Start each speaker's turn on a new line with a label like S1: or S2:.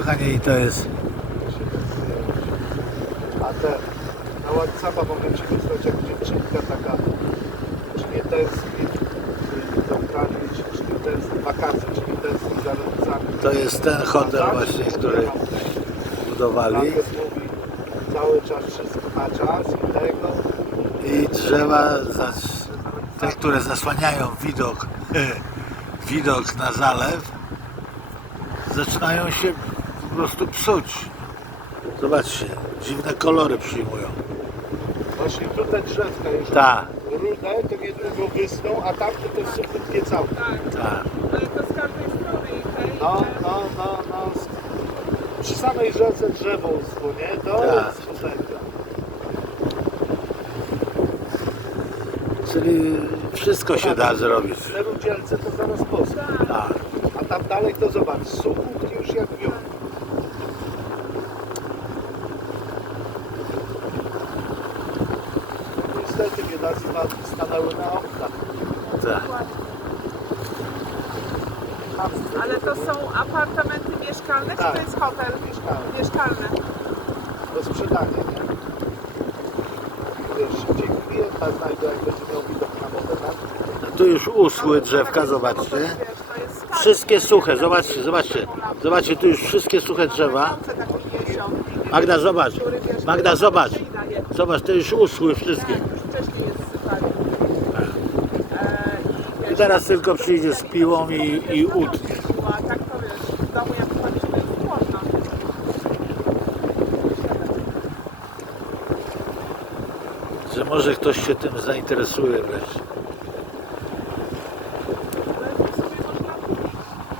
S1: kochanie, i to jest
S2: A te na WhatsAppa mogę Ci wysłać jak dziewczynka taka, czy nie tęskni do kraju, czy, nie tęskni wakacji, czy nie tęskni za rodzicami.
S1: To jest ten hotel właśnie, który budowali
S2: cały czas wszystko na czas i tego.
S1: i drzewa, te, które zasłaniają widok, widok na zalew, zaczynają się prostu psuć. Zobaczcie, dziwne kolory przyjmują.
S2: Właśnie tu te drzewka już
S1: Tak,
S2: rude, to niedługo wysną, a tamte to suchutkie całe.
S3: Tak,
S1: tak.
S3: ale to z każdej strony i tej,
S2: No,
S3: i
S2: no, no, no. Przy samej rzece drzewo uschło, nie? To
S1: Tak.
S2: jest suchego.
S1: Czyli wszystko się da zrobić.
S2: Te rudzielce to zaraz poschną.
S1: Tak.
S2: A tam dalej to zobacz, suchutki już jak wiór. Niestety biedacy matki stanęły na oknach.
S1: tak.
S3: Ale to są apartamenty mieszkalne, czy
S2: Tak.
S3: to jest hotel?
S2: Mieszkałem
S3: Mieszkalne.
S2: do sprzedania, nie? Wiesz, gdzie klienta znajdę, jak będzie miał widok na wodę, tak?
S1: Tu już uschły drzewka, zobaczcie. Wszystkie suche, zobaczcie, zobaczcie. Zobaczcie, tu już wszystkie suche drzewa. Magda, zobacz. Magda, zobacz. Zobacz, to już uschły wszystkie.
S3: Wcześniej jest. E,
S1: teraz tylko przyjdzie z piłą i, i utnie.
S3: Tak to wiesz, w domu jak wchodzisz, to jest chłodno.
S1: Że może ktoś się tym zainteresuje wreszcie.